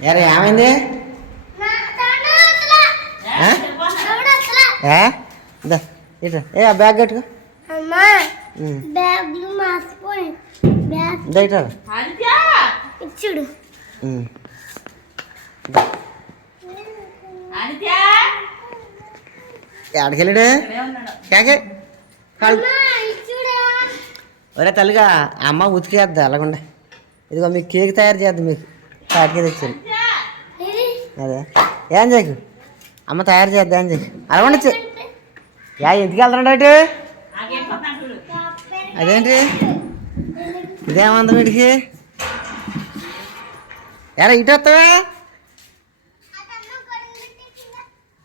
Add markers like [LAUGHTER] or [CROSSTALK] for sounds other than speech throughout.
ఎరా ఏమైంది? ఏ ఇదా ఇట్రా ఏ ఆ బ్యాగ్ కట్టుకో. అమ్మా ఉమ్. బ్యాగ్లు మాసిపోయి బ్యాగ్ ఇదా ఇట్రా ఇచ్చుడు. ఉమ్. ఎక్కడికి వెళ్ళాడు? కేకే ఒరే తల్లిగా అమ్మ ఉతికేద్దా అలాగుండే. ఇదిగో మీకు కేక్ తయారు చేద్దాం మీకు. పాటికే తెచ్చాను అదే. ఏం చేయకు అమ్మ తయారు చేద్దా ఏం చేయకు అలాగండి యా ఎందుకు వెళ్తున్నాడు అటు అదేంటి? ఇదేమంది వీడికి? ఎరా ఇటు వస్తావా?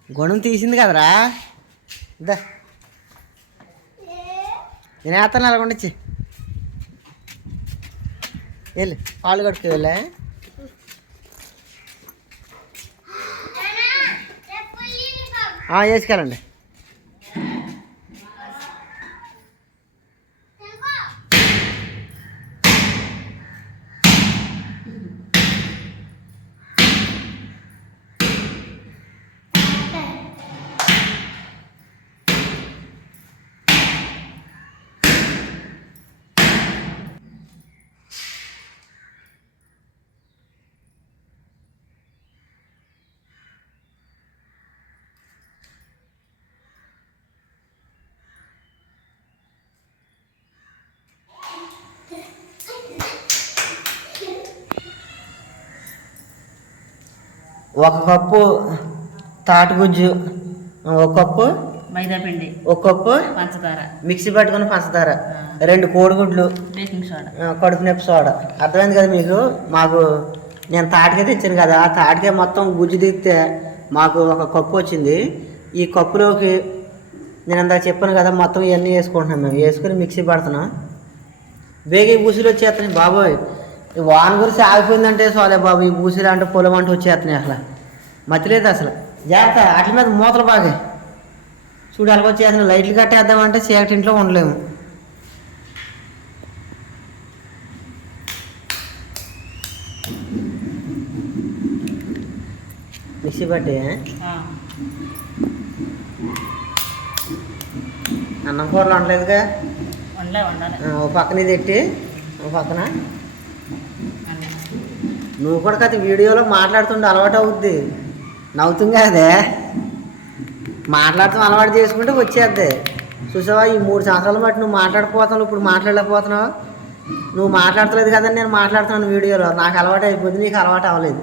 గుణం తీసింది కదరా? ఇదా. నేను వేస్తాను అలాగండి ఇచ్చి వెళ్ళి పాలు కట్టుకు వెళ్ళా వేసుకెళ్ళండి ఒక కప్పు తాటిగుజ్జు ఒక కప్పు మైదా పిండి ఒక కప్పు పంచదార. మిక్సీ పట్టుకుని పంచదార రెండు కోడిగుడ్లు బేకింగ్ సోడా. కడుపు నొప్పి సోడా. అర్థమైంది కదా మీకు? మాకు నేను తాటికే తెచ్చాను కదా ఆ తాటికే మొత్తం గుజ్జు తీస్తే మాకు ఒక కప్పు వచ్చింది. ఈ కప్పులోకి నేను ఇందాక చెప్పాను కదా మొత్తం ఇవన్నీ వేసుకుంటున్నాం మేము. వేసుకుని మిక్సీ పడుతున్నాం. బేగ ఈ బూసులు వచ్చేస్తున్నాయి బాబోయ్. వాన గురించి ఆగిపోయిందంటే సోలే బాబు ఈ బూసులు అంటే పొలం అంటే వచ్చేస్తున్నాయి అసలు. మతిలేదు అసలు. జాగ్రత్త వాటి మీద మూతలు బాగా. చూడు అలాగ వచ్చేస్తున్నాయి. లైట్లు కట్టేద్దామంటే చీకటి ఇంట్లో ఉండలేము. మిక్సీ పట్టి అన్నం కూరలు ఆ, ఓ పక్కన ఇది ఓ పక్కన. నువ్వు కూడా కథ వీడియోలో మాట్లాడుతుంటే అలవాటు అవుద్ది. నవ్వుతుంది అదే? మాట్లాడుతూ అలవాటు చేసుకుంటే వచ్చేద్ది. చూసావా ఈ మూడు సంవత్సరాల బట్టి నువ్వు మాట్లాడిపోతున్నావు ఇప్పుడు మాట్లాడలేకపోతున్నావు? నువ్వు మాట్లాడతలేదు కదా నేను మాట్లాడుతున్నాను వీడియోలో. నాకు అలవాటు అయిపోద్ది నీకు అలవాటు అవ్వలేదు.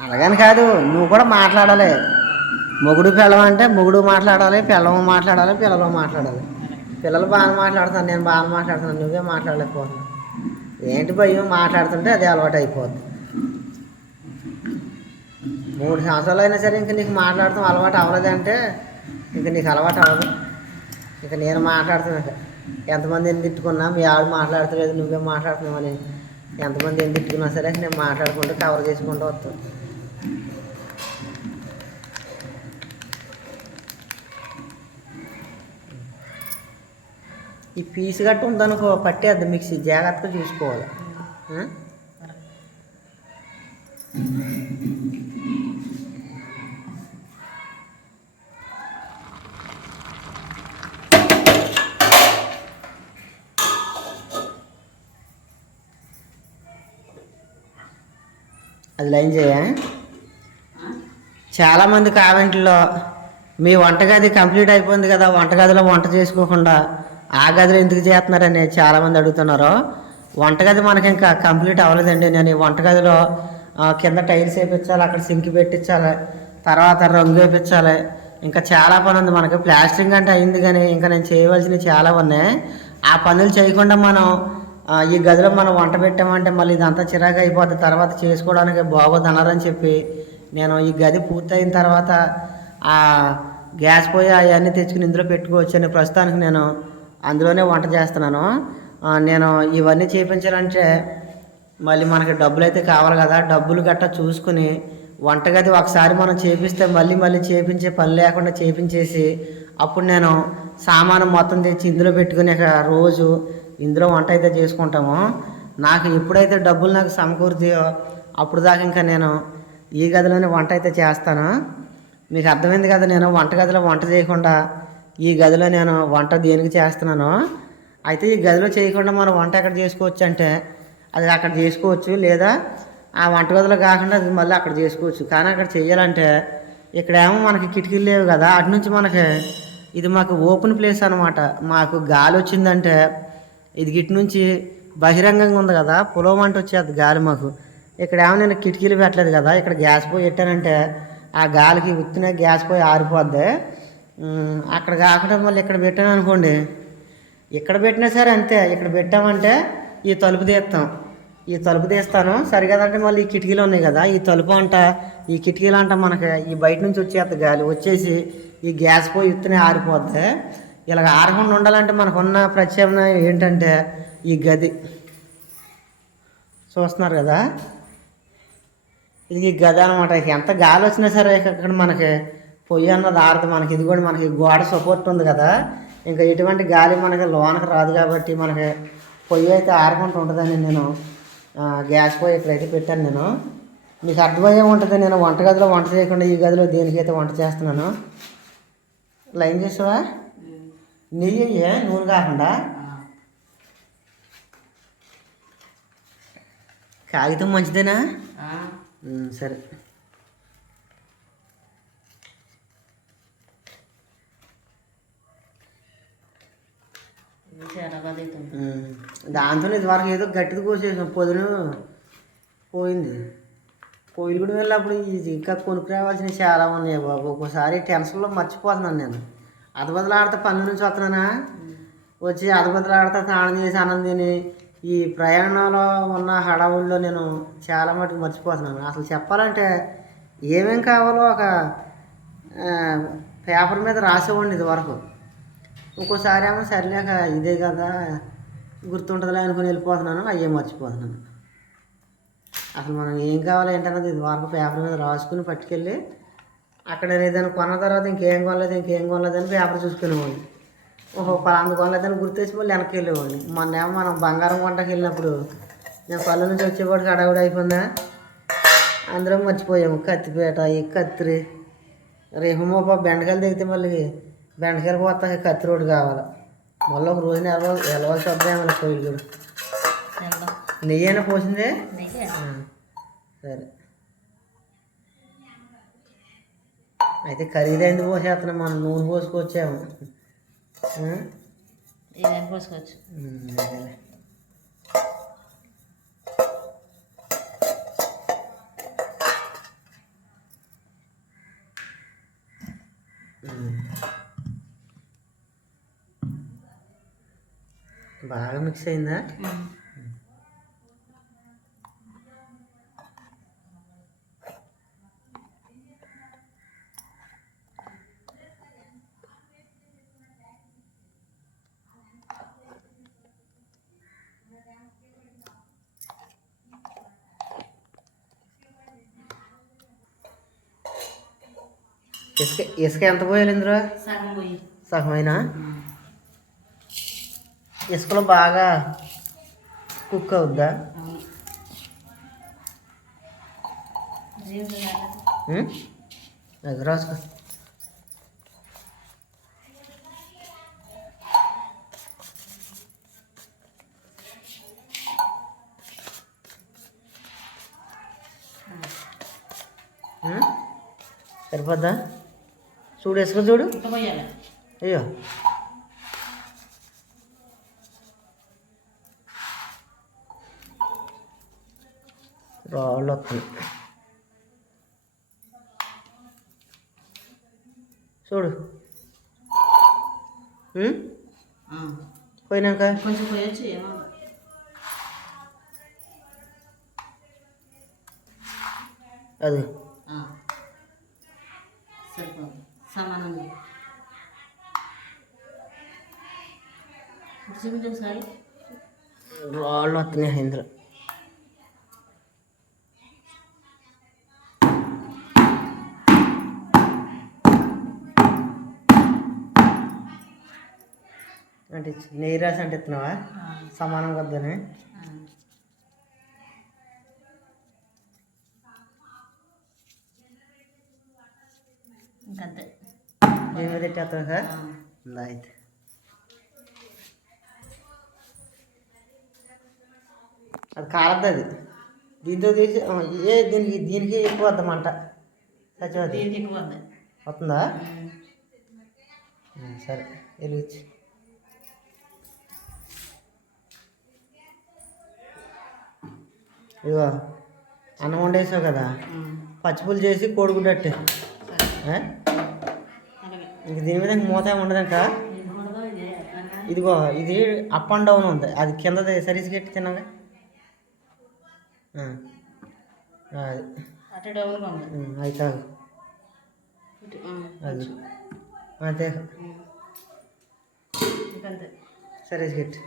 అలాగని కాదు నువ్వు కూడా మాట్లాడాలి. మొగుడు పిల్లం అంటే మొగుడు మాట్లాడాలి పిల్లము మాట్లాడాలి పిల్లలు మాట్లాడాలి. పిల్లలు బాగా మాట్లాడుతాను నేను బాగా మాట్లాడుతున్నాను నువ్వే మాట్లాడలేకపోతున్నావు. ఏంటి భయం? మాట్లాడుతుంటే అదే అలవాటు అయిపోద్ది. మూడు సంవత్సరాలు అయినా సరే ఇంక నీకు మాట్లాడటం అలవాటు అవ్వలేదంటే ఇంక నీకు అలవాటు అవ్వదు. ఇక నేను మాట్లాడుతున్నాను ఎంతమంది ఎన్ని తిట్టుకున్నా మీ ఆవిడ మాట్లాడతలేదు నువ్వే మాట్లాడుతున్నావు అని ఎంతమంది ఎన్ని తిట్టుకున్నా సరే నేను మాట్లాడుకుంటూ కవర్ చేసుకుంటూ వస్తాను. ఈ పీసు గట్టు ఉందనుకో పట్టేద్ది మిక్సీ. జాగ్రత్తగా చూసుకోవాలి. అది లైన్ చేయ చాలామంది కామెంట్లో మీ వంటగది కంప్లీట్ అయిపోయింది కదా వంటగదిలో వంట చేసుకోకుండా ఆ గదిలో ఎందుకు చేస్తున్నారని చాలామంది అడుగుతున్నారు. వంటగది మనకి ఇంకా కంప్లీట్ అవ్వలేదండి. నేను ఈ వంటగదిలో కింద టైల్స్ వేయించాలి అక్కడ సింక్ పెట్టించాలి తర్వాత రంగు వేయించాలి ఇంకా చాలా పని ఉంది. మనకి ప్లాస్టరింగ్ అంటే అయింది కానీ ఇంకా నేను చేయవలసినవి చాలా ఉన్నాయి. ఆ పనులు చేయకుండా మనం ఈ గదిలో మనం వంట పెట్టామంటే మళ్ళీ ఇదంతా చిరాకు అయిపోద్ది. తర్వాత చేసుకోవడానికి బాగోదు అన్నారని చెప్పి నేను ఈ గది పూర్తయిన తర్వాత ఆ గ్యాస్ పొయ్యి అవన్నీ తెచ్చుకుని ఇందులో పెట్టుకోవచ్చని ప్రస్తుతానికి నేను అందులోనే వంట చేస్తున్నాను. నేను ఇవన్నీ చేయించాలంటే మళ్ళీ మనకి డబ్బులు అయితే కావాలి కదా. డబ్బులు గట్టా చూసుకుని వంటగది ఒకసారి మనం చేపిస్తే మళ్ళీ మళ్ళీ చేపించే పని లేకుండా చేపించేసి అప్పుడు నేను సామాను మొత్తం తెచ్చి ఇందులో పెట్టుకుని రోజు ఇందులో వంట అయితే చేసుకుంటాము. నాకు ఎప్పుడైతే డబ్బులు నాకు సమకూరుతాయో అప్పుడు దాకా ఇంకా నేను ఈ గదిలోనే వంట అయితే చేస్తాను. మీకు అర్థమైంది కదా నేను వంటగదిలో వంట చేయకుండా ఈ గదిలో నేను వంట దేనికి చేస్తున్నాను? అయితే ఈ గదిలో చేయకుండా మనం వంట ఎక్కడ చేసుకోవచ్చు అంటే అది అక్కడ చేసుకోవచ్చు లేదా ఆ వంటగదిలో కాకుండా అది మళ్ళీ అక్కడ చేసుకోవచ్చు. కానీ అక్కడ చేయాలంటే ఇక్కడేమో మనకి కిటికీలు లేవు కదా అటు నుంచి మనకి ఇది మాకు ఓపెన్ ప్లేస్ అనమాట మాకు గాలి వచ్చిందంటే ఇది గిట్ నుంచి బహిరంగంగా ఉంది కదా పొలం అంట వచ్చేది గాలి మాకు. ఇక్కడ ఏమో నేను కిటికీలు పెట్టలేదు కదా ఇక్కడ గ్యాస్ పోయి పెట్టానంటే ఆ గాలికి ఉత్తినే గ్యాస్ పోయి ఆరిపోద్ది. అక్కడ కాకుండా మళ్ళీ ఇక్కడ పెట్టాను అనుకోండి ఇక్కడ పెట్టినా సరే అంతే. ఇక్కడ పెట్టామంటే ఈ తలుపు తీస్తాం. ఈ తలుపు తీస్తాను. సరిగదంటే మళ్ళీ ఈ కిటికీలు ఉన్నాయి కదా ఈ తలుపు అంట ఈ కిటికీలు అంట మనకి ఈ బయట నుంచి వచ్చేస్తుంది గాలి వచ్చేసి ఈ గ్యాస్ పోయి ఇత్తనే ఆరిపోద్ది. ఇలాగ ఆరకుండా ఉండాలంటే మనకున్న ప్రత్యామ్నాయం ఏంటంటే ఈ గది. చూస్తున్నారు కదా? ఇది ఈ గది అనమాట ఎంత గాలి వచ్చినా సరే ఇక్కడ మనకి పొయ్యి అన్నది ఆరదు మనకి. ఇది కూడా మనకి గోడ సపోర్ట్ ఉంది కదా. ఇంకా ఎటువంటి గాలి మనకి లోనకి రాదు కాబట్టి మనకి పొయ్యి అయితే ఆరకుండా ఉంటుందని నేను. గ్యాస్ పొయ్యి ఇక్కడైతే పెట్టాను నేను. మీకు అర్థమయ్యే ఉంటుంది నేను వంటగదిలో వంట చేయకుండా ఈ గదిలో దేనికైతే వంట చేస్తున్నాను. లైన్ చేసావా? నెయ్యి అయ్యే, నూనె కాకుండా? కాగితం మంచిదేనా? సరే ఇది చాలా బాధ అవుతుంది ఉమ్, దాంతో ఇదివరకు ఏదో గట్టిది కోసేసాం పొదును పోయింది. పొయ్యిలు కూడా వెళ్ళినప్పుడు ఇది ఇంకా కొనుక్కు రావాల్సినవి చాలా ఉన్నాయి బాబు. ఒక్కోసారి టెన్షన్లో మర్చిపోతున్నాను నేను. అదబదులు ఆడితే పన్ను నుంచి వస్తున్నానా? వచ్చి అదబదులు ఆడితే స్నానం చేసి తిని ఈ ప్రయాణంలో ఉన్న హడావుల్లో నేను చాలా మటుకు మర్చిపోతున్నాను. అసలు చెప్పాలంటే ఏమేం కావాలో ఒక పేపర్ మీద రాసేవాడిని ఇది వరకు ఒక్కోసారి ఏమో సరిలేక ఇదే కదా గుర్తుంటుందిలే అనుకుని వెళ్ళిపోతున్నాను అయ్యే మర్చిపోతున్నాను. అసలు మనం ఏం కావాలి ఏంటన్నది ఇది వరకు పేపర్ మీద రాసుకుని పట్టుకెళ్ళి అక్కడ ఏదైనా కొన్న తర్వాత ఇంకేం కొనలేదు ఇంకేం కొనలేదని పేపర్ చూసుకునేవాడిని. ఓహో పలాంది కొనలేదని గుర్తొచ్చి మళ్ళీ వెనక్కి వెళ్ళేవాడిని. మొన్నేమో మనం బంగారం కొంటకి వెళ్ళినప్పుడు నేను పళ్ళ నుంచి వచ్చేవాడికి అడవుడు అయిపోయిందా? అందరం మర్చిపోయాము. కత్తిపేట ఈ కత్తిరి. రేపు మోప బెండకాయలు దిగితే మళ్ళీ బెండకాయలు పోతాకి కత్తి రోడ్డు కావాలి? మళ్ళీ ఒక రోజున వెళ్ళ వెళ్ళవలసి వద్దాం మళ్ళీ పొయ్యిలు కూడా. నెయ్యి అయినా పోసిందే? సరే. అయితే ఖరీదైంది పోసేస్తున్నాం మనం నూనె పోసుకొచ్చాము? ఏదైనా పోసుకోవచ్చు. బాగా మిక్స్ అయిందా? ఇసుక ఇసుక ఎంత పోయాలి ఇందులో? సగమైనా? ఇసుకలో బాగా కుక్ అవుద్దా? దగ్గర రాసుకో? సరిపోద్దా? చూడు ఇసుక చూడు. అయ్యో. రాళ్ళు వస్తున్నాయి చూడు. పోయినాక? కొంచెం పోయొచ్చు ఏమో. అది. సరిపోదు. సమానంగా ఇప్పుడు చూపించు ఒకసారి. రాళ్ళు వస్తున్నాయి ఇందులో. అంటే నెయ్యి రాసి అంటే సమానం వద్దని సార్ అయితే అది కారద్దు అది. దీంతో తీసి ఏ దీనికి దీనికి ఎక్కువ వద్దామంట సచివ వస్తుందా? సరే వెలుగు ఇదిగో అన్నం వండేసావు కదా. పచ్చిపులు చేసి కోడిగుడ్డట్టే. ఇంక దీని మీద మూత ఏమి ఉండదు ఇంకా ఇది కూడదు ఇదే అట్లా ఇదిగో ఇది అప్ అండ్ డౌన్ ఉంది. అది కిందది సరీస్ గట్టి. ఆ, అది. కాదు అది. అంతే సరీస్ గట్టి.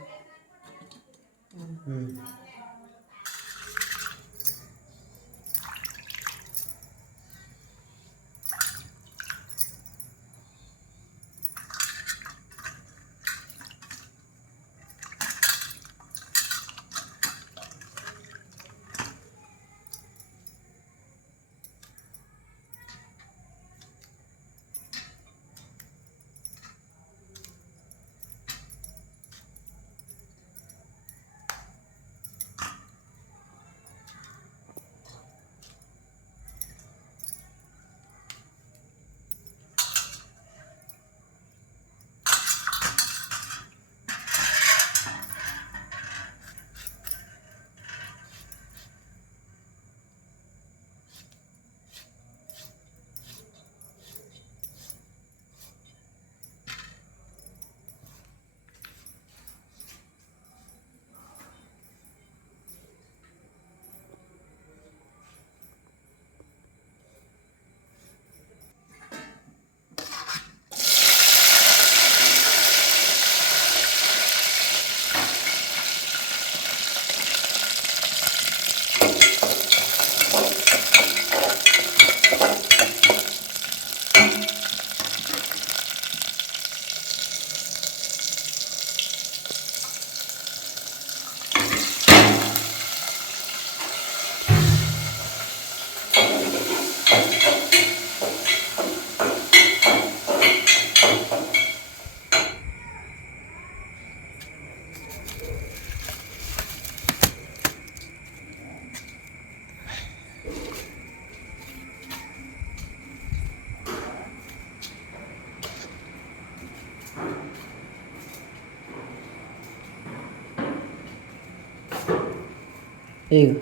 ఉమ్.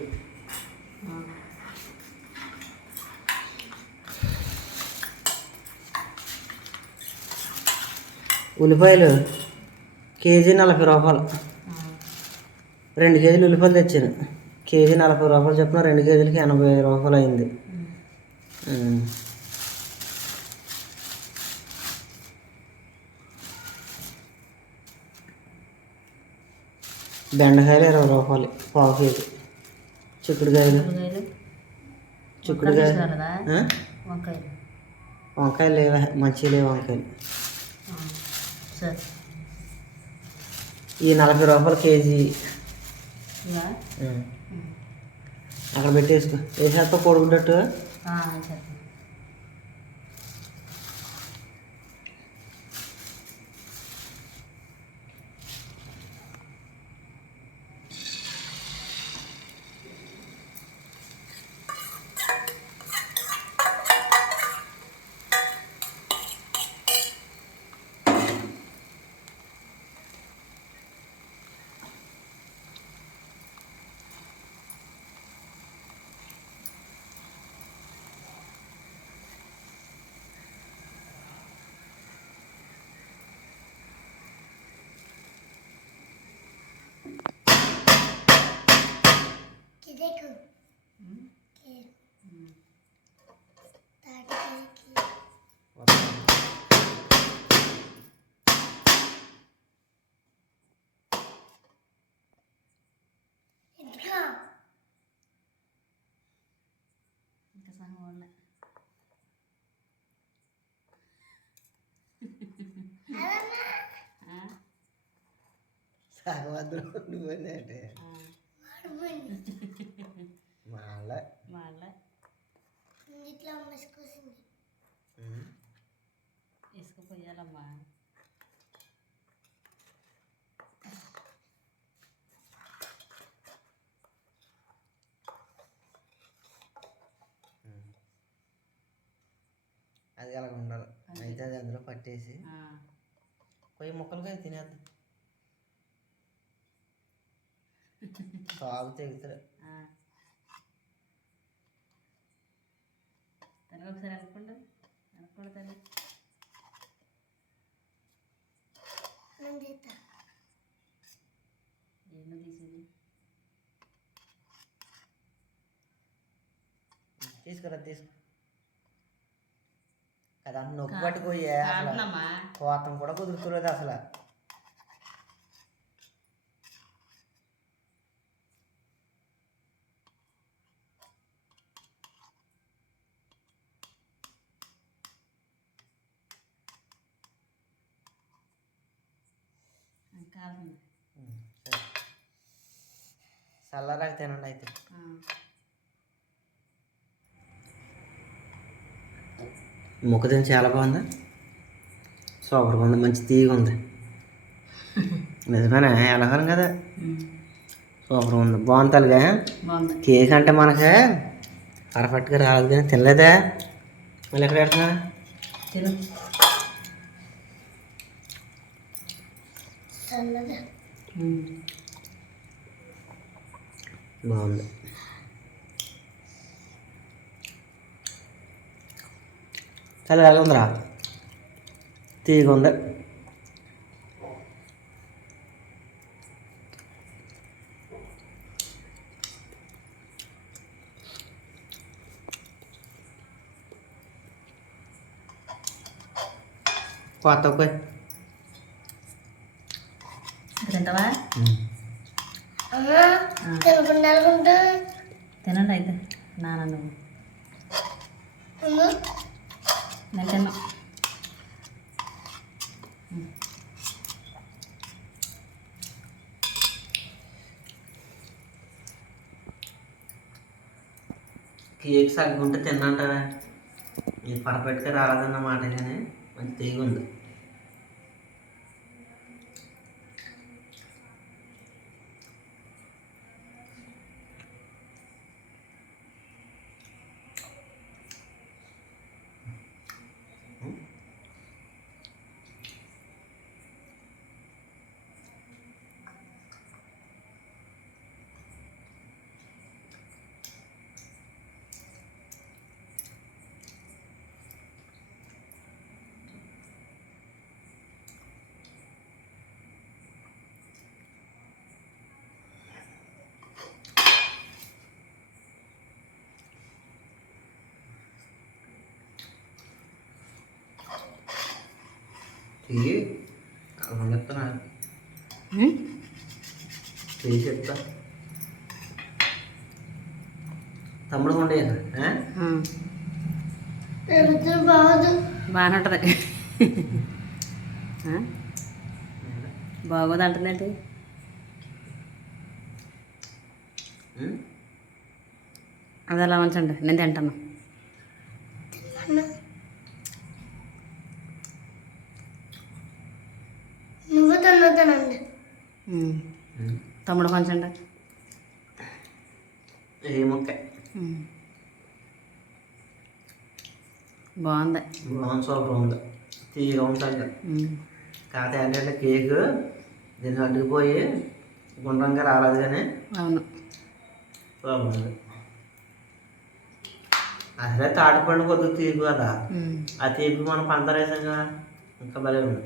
ఉల్లిపాయలు కేజీ నలభై రూపాయలు. రెండు కేజీలు ఉల్లిపాయలు తెచ్చాను. కేజీ నలభై రూపాయలు చెప్పిన రెండు కేజీలకి ఎనభై రూపాయలు అయింది. బెండకాయలు ఇరవై రూపాయలు పావు కేజీ. చిక్కుడుకాయలు. చిక్కుడుకాయ? వంకాయలు వంకాయలు లేవా? మంచిగా లేవు వంకాయలు. సరే. ఈ నలభై రూపాయలు కేజీ. అక్కడ పెట్టేసుకో. వేసేస్తా కొడుకున్నట్టు సరే కిదకు ఉమ్. తాటికి ఇదిగో ఇంకా సగం వాళ్ళ నువ్వేంటే మళ్ళా వాళ్ళ. ఇట్లా మసుకొసింది కొయ్యాలమ్మా అది అలాగ ఉండాలి. అయితే అది అందులో పట్టేసి. ఆ, కొయ్యి ముక్కలుగా తినేద్దాం. సాగు తెగుతారు. తనకి ఒకసారి అనుకోండి. అనుకోండి నందిత ఏంటో తీసేది? తీసుకురా తీసుకో. కదా నొప్పి పట్టుకోయే కోతం కూడా కుదురుతులేదు అసలు. సరే. చల్లరాక తినండి అయితే. ముక్క తిని చాలా బాగుంది? సూపర్గా ఉంది మంచి తీగ ఉంది. నిజమేనా? ఎలాగలం కదా. సూపర్ ఉంది. బాగుంది కేక్ అంటే మనకి పర్ఫెక్ట్గా రాలేదు కానీ తినలేదా. మళ్ళీ ఎక్కడ పెడుతున్నా తిను సన్నగా బాగుంది చాలా ఎలా ఉందిరా తీగ ఉంది కొత్త పోయి తింటావా? తినండి అయితే. నాన్న నువ్వు. నేను తిన్నా. కేక్ సగ్గుంటే తిన్నంటారా ఇది పర్ఫెక్ట్గా రాలేదన్నమాట కానీ మంచి తీగుంది. అలా చెప్తానా తీసి చెప్తా? తమ్ముడు [LAUGHS] బాగోదు బాగానే ఉంటుంది. బాగోదు అంటుందండి అది అలా ఉంచండి నేను తింటాను అన్న నువ్వు తిన్నతానండి తమ్ముడు కొంచండి ఏ మొక్క. బాగుంది. బాగుంది సూపర్ ఉంది. తీగ ఉంటుంది కాకపోతే ఏంటంటే కేక్ దీన్ని అడ్డుకుపోయి గుండ్రంగా రాలేదు కానీ అవును. ఉంది అసలే తాటిపండు కొద్దిగా తీపి కదా. ఆ తీపి మనం పందరేసాం కదా. ఇంకా భలే ఉంది.